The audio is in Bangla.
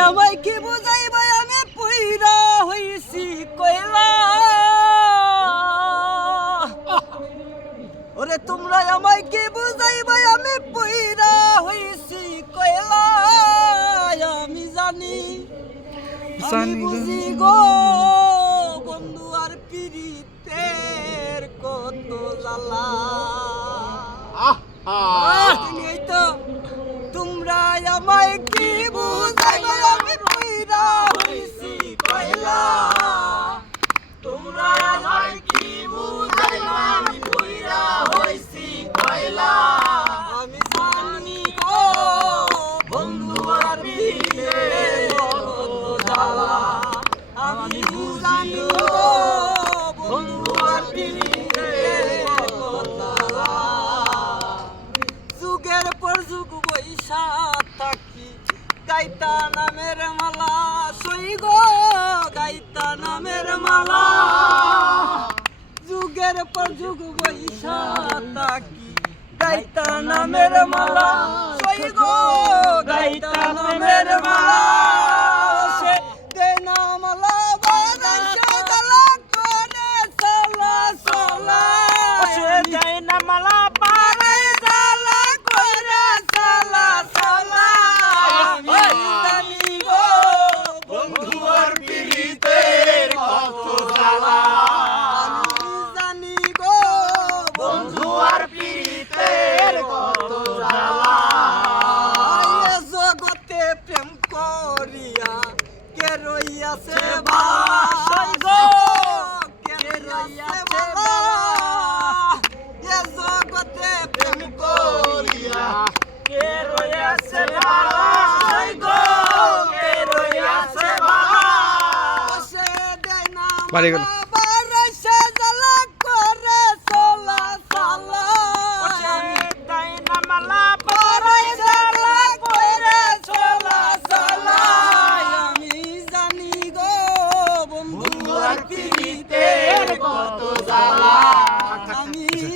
আমায় কি বুঝাইবা আমি পুইরা হইছি কয়লা ওরে তোমরা আমায় কি বুঝাইবা আমি পুইরা হইছি কয়লা আমি জানি আমি বুঝি গো বন্ধু আর পিরিতের কত জ্বালা এই তো তোমরা আমায় কি বুঝাইবা আমি পুইরা হইছি কয়লা তোমরা আমায় কি বুঝাইবা আমি পুইরা হইছি কয়লা আমি জানি গো বন্ধু আর পিরিতের কত জ্বালা আমি জানি গো বন্ধু আর পিরিতের কত জ্বালা যুগের পর যুগ বৈশা থাকি গাইতা নামের মালা সই গো গাইতা নামের মালা যুগের পর যুগ বৈশা থাকি গাইতা নামের মালা সই গো গাইতা নামের মালা সে দেনা মালা বাজাইছো গলা করে সালা সালা সে দেনা মালা পারে সালা করে সালা সালা আমি জানি গো বন্ধু আর পিরিতের কত জ্বালা আমি জানি গো বন্ধু আর পিরিতের কত জ্বালা এ জগতে প্রেম করিয়া কে রইয়াছে ভাই গো কে রইয়াছে এ জগতে প্রেম করিয়া কে রইয়াছে ভাই গো কে রইয়াছে ভাই সে দেনা